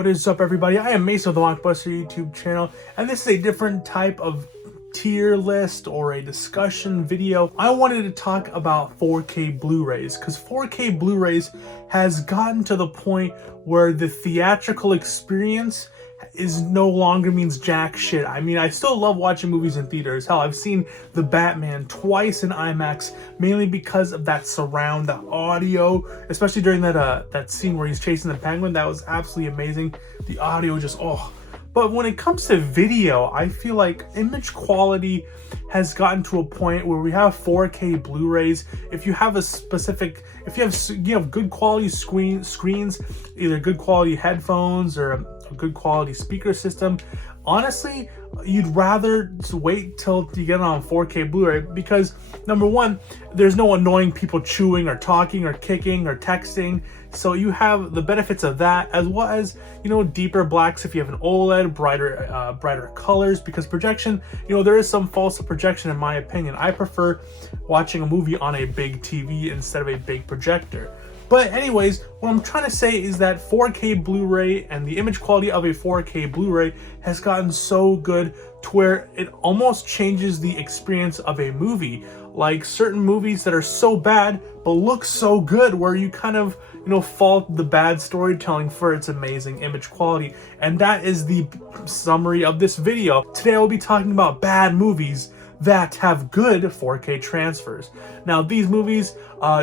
What is up, everybody? I am Mason of the Mockbuster YouTube channel, and this is a different type of tier list or a discussion video. I wanted to talk about 4K Blu-rays because 4K Blu-rays has gotten to the point where the theatrical experience is no longer means jack shit. I mean, I still love watching movies in theaters. Hell, I've seen The Batman twice in IMAX, mainly because of that surround, the audio, especially during that scene where he's chasing the penguin. That was absolutely amazing. The audio just, oh. But when it comes to video, I feel like image quality has gotten to a point where we have 4K Blu-rays. If you have you have good quality screens, either good quality headphones or a good quality speaker system, honestly, you'd rather wait till you get on 4K Blu-ray because, number one, there's no annoying people chewing or talking or kicking or texting. So you have the benefits of that, as well as, you know, deeper blacks if you have an OLED, brighter colors, because projection, you know, there is some false projection in my opinion. I prefer watching a movie on a big TV instead of a big projector. But anyways, what I'm trying to say is that 4K Blu-ray and the image quality of a 4K Blu-ray has gotten so good to where it almost changes the experience of a movie. Like certain movies that are so bad but look so good, where you kind of, you know, fault the bad storytelling for its amazing image quality. And that is the summary of this video. Today I will be talking about bad movies that have good 4K transfers. Now, these movies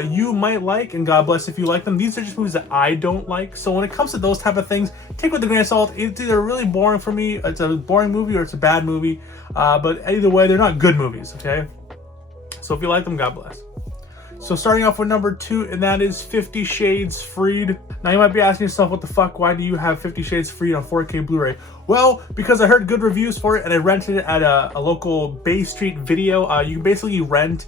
you might like, and God bless if you like them. These are just movies that I don't like. So when it comes to those type of things, take it with a grain of salt. It's either really boring for me, it's a boring movie, or it's a bad movie. But either way, they're not good movies, okay? So if you like them, God bless. So starting off with number 2, and that is 50 Shades Freed. Now you might be asking yourself, what the fuck, why do you have 50 Shades Freed on 4K Blu-ray? Well, because I heard good reviews for it and I rented it at a local Bay Street video. You can basically rent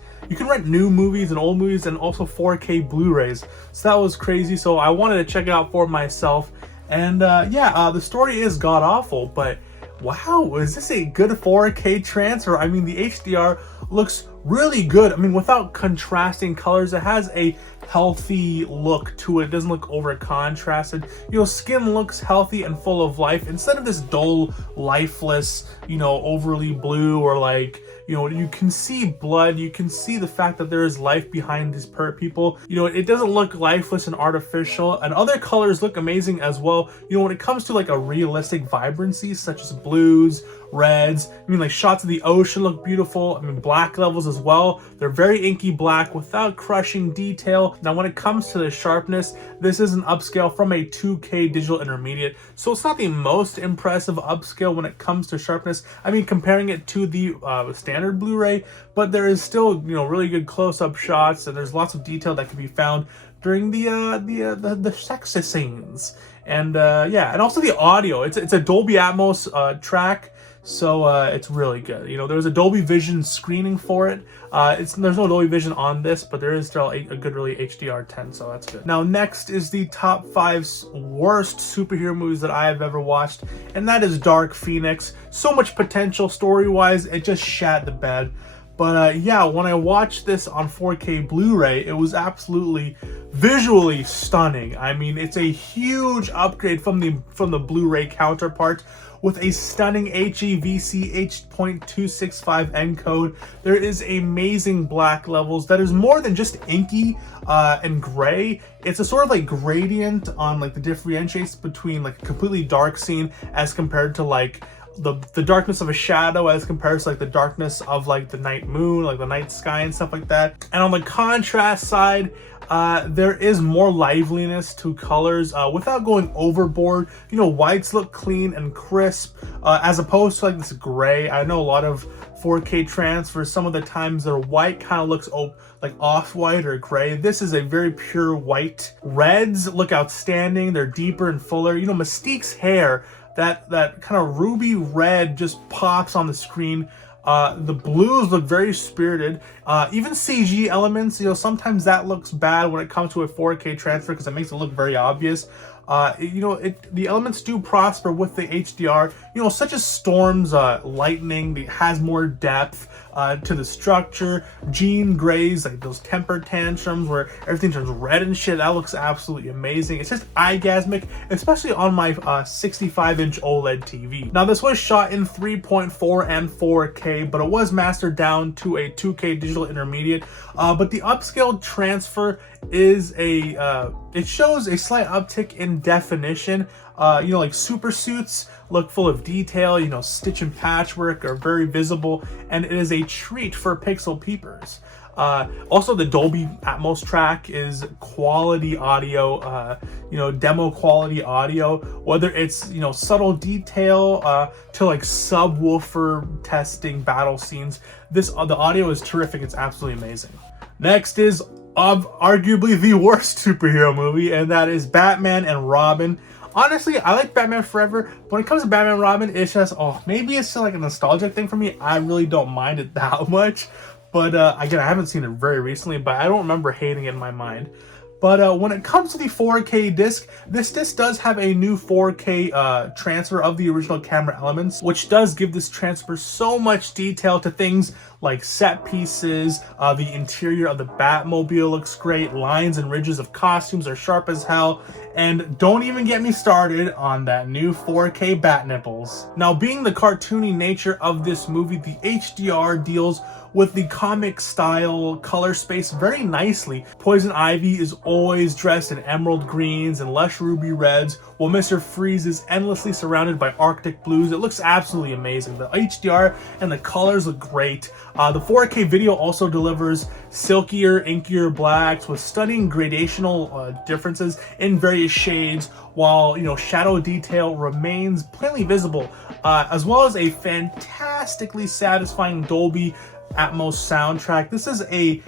new movies and old movies and also 4K Blu-rays. So that was crazy, so I wanted to check it out for myself. And the story is god-awful, but wow, is this a good 4K transfer? I mean, the HDR looks really good. I mean, without contrasting colors, it has a healthy look to it. It doesn't look over contrasted. You know, skin looks healthy and full of life instead of this dull, lifeless, you know, overly blue, or like, you know, you can see blood, you can see the fact that there is life behind these people. You know, it doesn't look lifeless and artificial, and other colors look amazing as well. You know, when it comes to like a realistic vibrancy, such as blues, reds, I mean, like shots of the ocean look beautiful. I mean, black levels as well. They're very inky black without crushing detail. Now, when it comes to the sharpness, this is an upscale from a 2K digital intermediate, so it's not the most impressive upscale when it comes to sharpness. I mean, comparing it to the standard Blu-ray, but there is still, you know, really good close-up shots, and there's lots of detail that can be found during the sex scenes. And and also the audio. It's a Dolby Atmos track. So it's really good. You know, there's a Dolby Vision screening for it. There's no Dolby Vision on this, but there is still a good, really HDR10, so that's good. Now, next is the top 5 worst superhero movies that I have ever watched, and that is Dark Phoenix. So much potential story-wise, it just shat the bed. But when I watched this on 4K Blu-ray, it was absolutely visually stunning. I mean, it's a huge upgrade from the Blu-ray counterpart, with a stunning HEVC H.265 encode. There is amazing black levels that is more than just inky and gray. It's a sort of like gradient on like the differentiates between like a completely dark scene as compared to like the darkness of a shadow as compared to like the darkness of like the night moon, like the night sky and stuff like that. And on the contrast side, there is more liveliness to colors without going overboard. You know, whites look clean and crisp as opposed to like this gray. I know a lot of 4K transfers, some of the times their white kind of looks like off-white or gray. This is a very pure white. Reds look outstanding. They're deeper and fuller. You know, Mystique's hair, that kind of ruby red just pops on the screen. The blues look very spirited. Even CG elements, you know, sometimes that looks bad when it comes to a 4K transfer because it makes it look very obvious. You know, the elements do prosper with the HDR, you know, such as storms, lightning, it has more depth. to the structure. Jean Grey's like those temper tantrums where everything turns red and shit. That looks absolutely amazing. It's just eye-gasmic, especially on my 65-inch OLED TV. Now this was shot in 3.4 and 4K, but it was mastered down to a 2K digital intermediate. But the upscale transfer is it shows a slight uptick in definition. You know, like super suits look full of detail, you know, stitch and patchwork are very visible, and it is a treat for pixel peepers. Also, the Dolby Atmos track is quality audio, you know, demo quality audio, whether it's, you know, subtle detail to like subwoofer testing battle scenes. The audio is terrific. It's absolutely amazing. Next is arguably the worst superhero movie, and that is Batman and Robin. Honestly, I like Batman Forever, but when it comes to Batman and Robin, it's just, oh, maybe it's still like a nostalgic thing for me. I really don't mind it that much. But again, I haven't seen it very recently, but I don't remember hating it in my mind. But when it comes to the 4K disc, this disc does have a new 4K transfer of the original camera elements, which does give this transfer so much detail to things like set pieces. The interior of the Batmobile looks great. Lines and ridges of costumes are sharp as hell. And don't even get me started on that new 4K bat nipples. Now, being the cartoony nature of this movie, the HDR deals with the comic style color space very nicely. Poison Ivy is always dressed in emerald greens and lush ruby reds, while Mr. Freeze is endlessly surrounded by Arctic blues. It looks absolutely amazing. The HDR and the colors look great. The 4K video also delivers silkier, inkier blacks with stunning gradational differences in various shades, while, you know, shadow detail remains plainly visible, as well as a fantastically satisfying Dolby Atmos soundtrack. This is a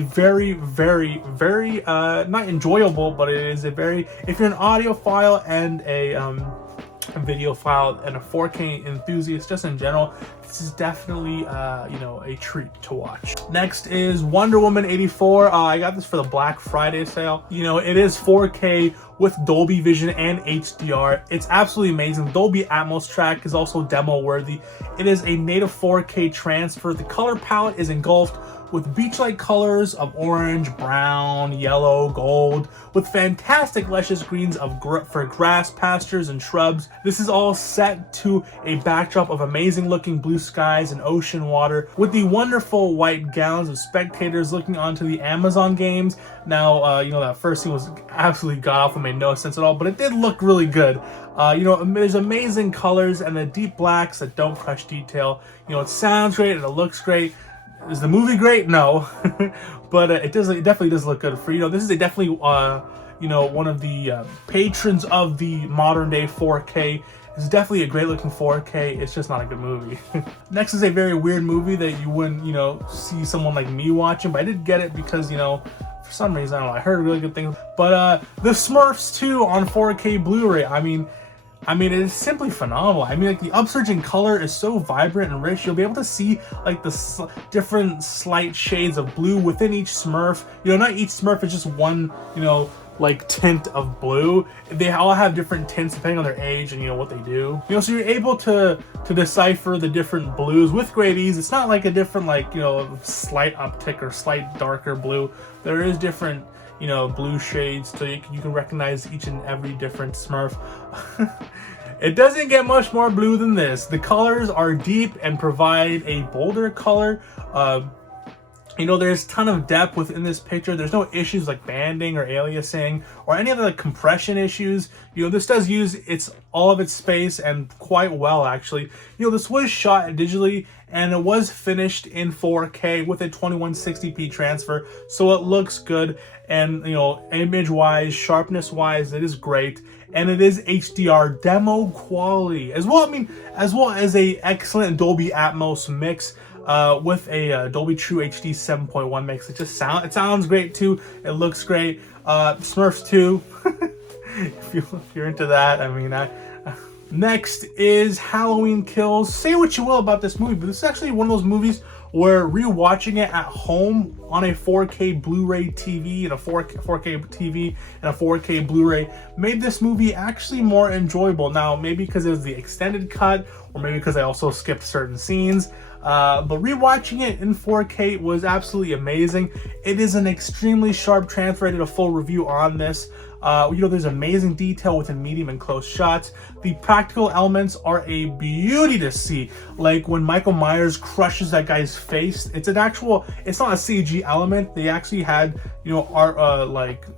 very, very, very not enjoyable, but it is a very, if you're an audiophile and a video file and a 4K enthusiast just in general, this is definitely you know, a treat to watch. Next is Wonder Woman 84. I got this for the Black Friday sale. You know, it is 4K with Dolby Vision and HDR. It's absolutely amazing. Dolby Atmos track is also demo worthy. It is a native 4K transfer. The color palette is engulfed with beach-like colors of orange, brown, yellow, gold, with fantastic luscious greens for grass pastures and shrubs. This is all set to a backdrop of amazing-looking blue skies and ocean water, with the wonderful white gowns of spectators looking onto the Amazon games. Now, you know, that first scene was absolutely god-awful, made no sense at all, but it did look really good. You know, there's amazing colors and the deep blacks that don't crush detail. You know, it sounds great and it looks great. Is the movie great? No, but it definitely does look good. For, you know, this is definitely you know, one of the patrons of the modern day 4K. It's definitely a great looking 4K. It's just not a good movie. Next is a very weird movie that you wouldn't, you know, see someone like me watching, but I did get it because, you know, for some reason, I don't know, I heard really good things. But the Smurfs II on 4K Blu-ray. I mean, it is simply phenomenal. I mean, like, the upsurge in color is so vibrant and rich. You'll be able to see like the different slight shades of blue within each Smurf. You know, not each Smurf is just one, you know, like tint of blue. They all have different tints depending on their age and, you know, what they do. You know, so you're able to decipher the different blues with great ease. It's not like a different, like, you know, slight uptick or slight darker blue. There is different, you know, blue shades, so you can recognize each and every different Smurf. It doesn't get much more blue than this. The colors are deep and provide a bolder color. You know, there's a ton of depth within this picture. There's no issues like banding or aliasing or any other like compression issues. You know, this does use all of its space and quite well, actually. You know, this was shot digitally and it was finished in 4K with a 2160p transfer, so it looks good. And, you know, image-wise, sharpness-wise, it is great. And it is HDR demo quality as well. I mean, as well as a excellent Dolby Atmos mix with a Dolby True HD 7.1 mix. It sounds great too. It looks great. Smurfs 2, if you're into that. I mean, Next is Halloween Kills. Say what you will about this movie, but this is actually one of those movies where rewatching it at home on a 4K Blu-ray TV and a 4K TV and a 4K Blu-ray made this movie actually more enjoyable. Now, maybe because it was the extended cut, or maybe because I also skipped certain scenes. But rewatching it in 4K was absolutely amazing. It is an extremely sharp transfer. I did a full review on this. There's amazing detail within medium and close shots. The practical elements are a beauty to see. Like when Michael Myers crushes that guy's face, it's not a CG element. They actually had,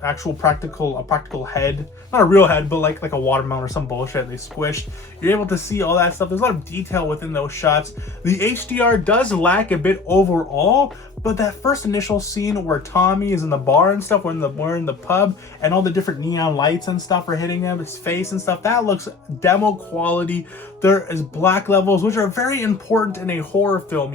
actual practical head, not a real head, but like a watermelon or some bullshit they squished. You're able to see all that stuff. There's a lot of detail within those shots. The HDR does lack a bit overall, but that first initial scene where Tommy is in the bar and stuff, we're in the pub, and all the different neon lights and stuff are hitting him, his face and stuff, that looks demo quality. There is black levels, which are very important in a horror film,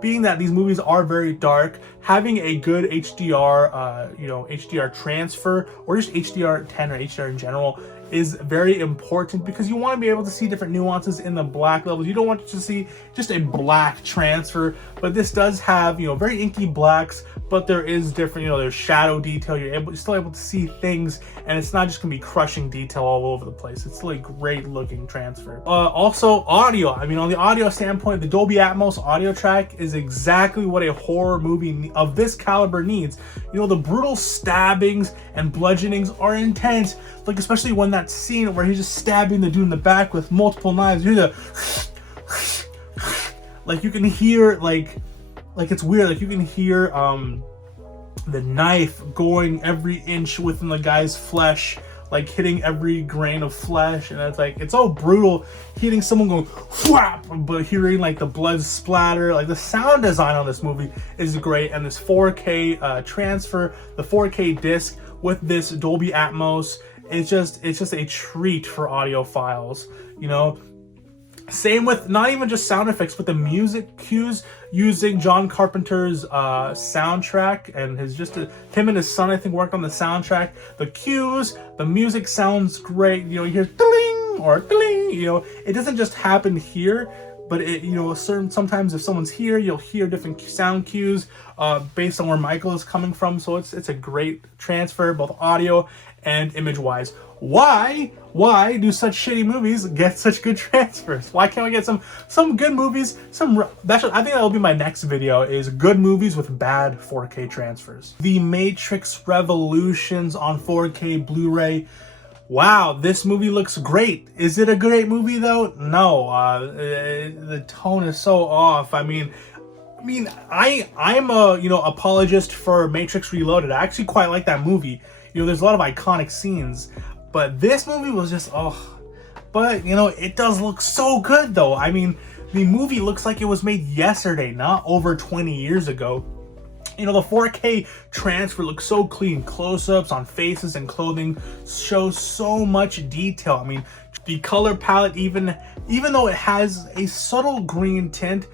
being that these movies are very dark. Having a good HDR, HDR transfer, or just HDR10 or HDR in general, is very important because you want to be able to see different nuances in the black levels. You don't want to see just a black transfer, but this does have, very inky blacks, but there is different, there's shadow detail. You're still able to see things, and it's not just gonna be crushing detail all over the place. It's still a great looking transfer. Also audio. I mean, on the audio standpoint, the Dolby Atmos audio track is exactly what a horror movie of this caliber needs. The brutal stabbings and bludgeonings are intense, like especially when that scene where he's just stabbing the dude in the back with multiple knives. You hear the like, you can hear like it's weird, like you can hear the knife going every inch within the guy's flesh, like hitting every grain of flesh, and it's all brutal, hitting someone going whap, but hearing like the blood splatter. Like the sound design on this movie is great, and this 4K transfer, the 4K disc with this Dolby Atmos, it's just a treat for audiophiles. Same with not even just sound effects, but the music cues, using John Carpenter's soundtrack, and him and his son, I think, worked on the soundtrack. The cues, the music sounds great. You hear ding or ding. It doesn't just happen here, but sometimes if someone's here, you'll hear different sound cues based on where Michael is coming from. So it's a great transfer, both audio and image wise. Why do such shitty movies get such good transfers? Why can't we get some good movies? I think that'll be my next video, is good movies with bad 4K transfers. The Matrix Revolutions on 4K Blu-ray. Wow, this movie looks great. Is it a great movie though? No, the tone is so off. I'm a apologist for Matrix Reloaded. I actually quite like that movie. There's a lot of iconic scenes, but this movie was just But it does look so good though. The movie looks like it was made yesterday, not over 20 years ago. The 4K transfer looks so clean. Close-ups on faces and clothing show so much detail. The color palette, even though it has a subtle green tint,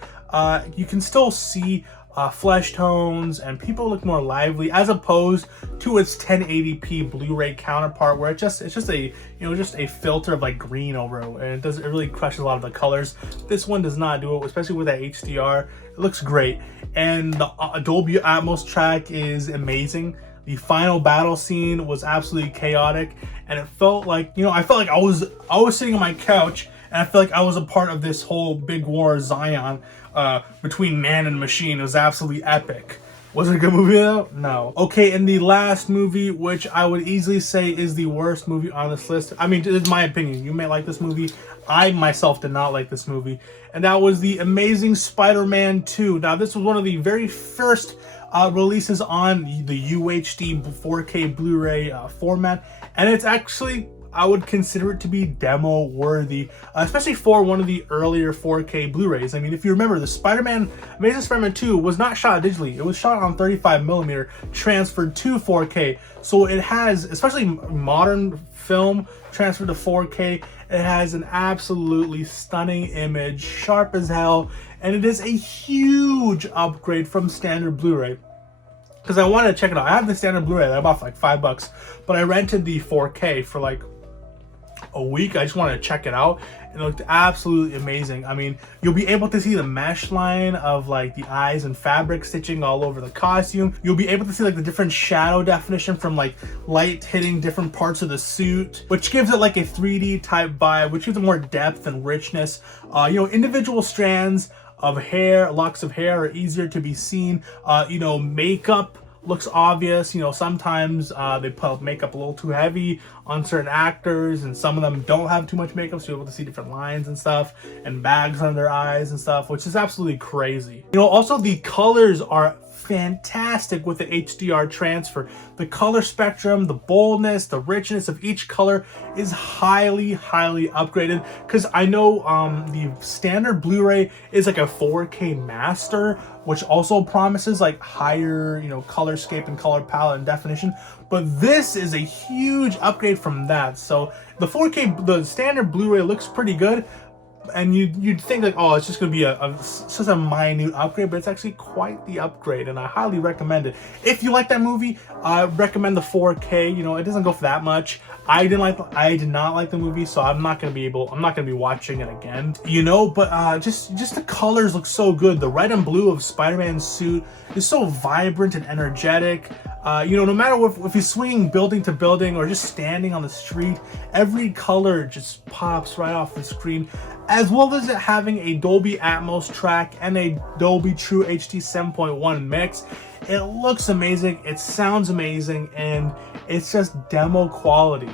you can still see flesh tones, and people look more lively as opposed to its 1080p Blu-ray counterpart, where it's just a filter of like green over it, and it really crushes a lot of the colors. This one does not do it, especially with that HDR. It looks great, and the Dolby Atmos track is amazing. The final battle scene was absolutely chaotic, and it felt like I was sitting on my couch, and I felt like I was a part of this whole big war of Zion between man and machine. It was absolutely epic. Was it a good movie though? No. Okay, and the last movie, which I would easily say is the worst movie on this list. It's my opinion. You may like this movie. I myself did not like this movie. And that was the Amazing Spider-Man 2. Now, this was one of the very first releases on the UHD 4K Blu-ray format. And it's actually, I would consider it to be demo worthy, especially for one of the earlier 4K Blu-rays. If you remember, the Amazing Spider-Man 2 was not shot digitally. It was shot on 35mm, transferred to 4K. So it has, especially modern film transferred to 4K, it has an absolutely stunning image, sharp as hell, and it is a huge upgrade from standard Blu-ray. Because I wanted to check it out. I have the standard Blu-ray that I bought for like $5, but I rented the 4K for like a week. I just wanted to check it out. It looked absolutely amazing. I mean, you'll be able to see the mesh line of like the eyes and fabric stitching all over the costume. You'll be able to see like the different shadow definition from like light hitting different parts of the suit, which gives it like a 3D type vibe, which gives it more depth and richness. You know, individual strands of hair, locks of hair are easier to be seen. You know, makeup looks obvious. You know, sometimes they put makeup a little too heavy on certain actors, and some of them don't have too much makeup, so you're able to see different lines and stuff, and bags under their eyes and stuff, which is absolutely crazy. You know, also the colors are fantastic with the HDR transfer. The color spectrum, the boldness, the richness of each color is highly upgraded, because I know the standard Blu-ray is like a 4K master, which also promises like higher, you know, colorscape and color palette and definition, but this is a huge upgrade from that. So the 4K, the standard Blu-ray looks pretty good, and you'd think like, oh, it's just gonna be just a minute upgrade, but it's actually quite the upgrade, and I highly recommend it. If you like that movie, I recommend the 4K. You know, it doesn't go for that much. I did not like the movie, so I'm not gonna be watching it again. You know, but just the colors look so good. The red and blue of Spider-Man's suit is so vibrant and energetic. You know, no matter if he's swinging building to building or just standing on the street, every color just pops right off the screen, as well as it having a Dolby Atmos track and a Dolby True HD 7.1 mix. It looks amazing, it sounds amazing, and it's just demo quality.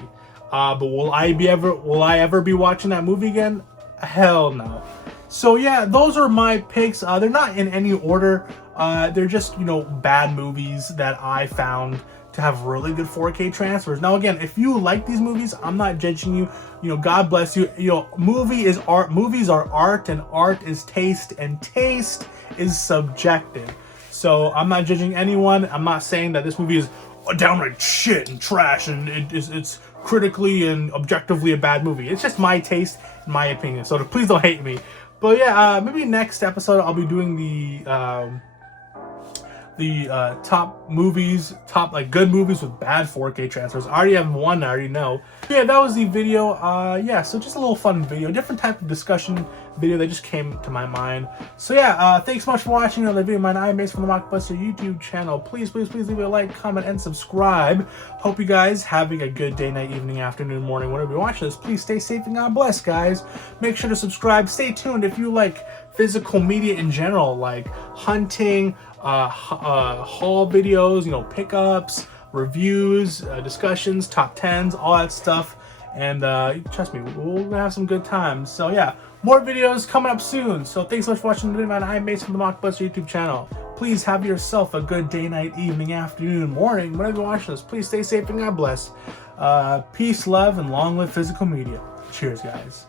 But will I ever be watching that movie again? Hell no. So yeah, those are my picks. They're not in any order. They're just, you know, bad movies that I found to have really good 4K transfers. Now again, if you like these movies, I'm not judging you. You know, God bless you. You know, movie is art. Movies are art, and art is taste, and taste is subjective. So I'm not judging anyone. I'm not saying that this movie is downright shit and trash, and it's critically and objectively a bad movie. It's just my taste and my opinion. So please don't hate me. But yeah, maybe next episode I'll be doing the top movies, like good movies with bad 4K transfers. I already have one, I already know. Yeah, that was the video. Yeah, so just a little fun video, different type of discussion video that just came to my mind. So yeah, thanks so much for watching another video. I'm Mace from the Mockbuster YouTube channel. Please leave a like, comment, and subscribe. Hope you guys having a good day, night, evening, afternoon, morning, whenever you're watching this. Please stay safe and God bless, guys. Make sure to subscribe. Stay tuned if you like physical media in general, like hunting, haul videos, you know, pickups, reviews, discussions, top 10s, all that stuff. And trust me, we'll have some good times. So yeah, more videos coming up soon. So thanks so much for watching the video, man. I'm Mace from the Mockbuster YouTube channel. Please have yourself a good day, night, evening, afternoon, morning, whenever you're watching this. Please stay safe and God bless. Peace, love, and long live physical media. Cheers, guys.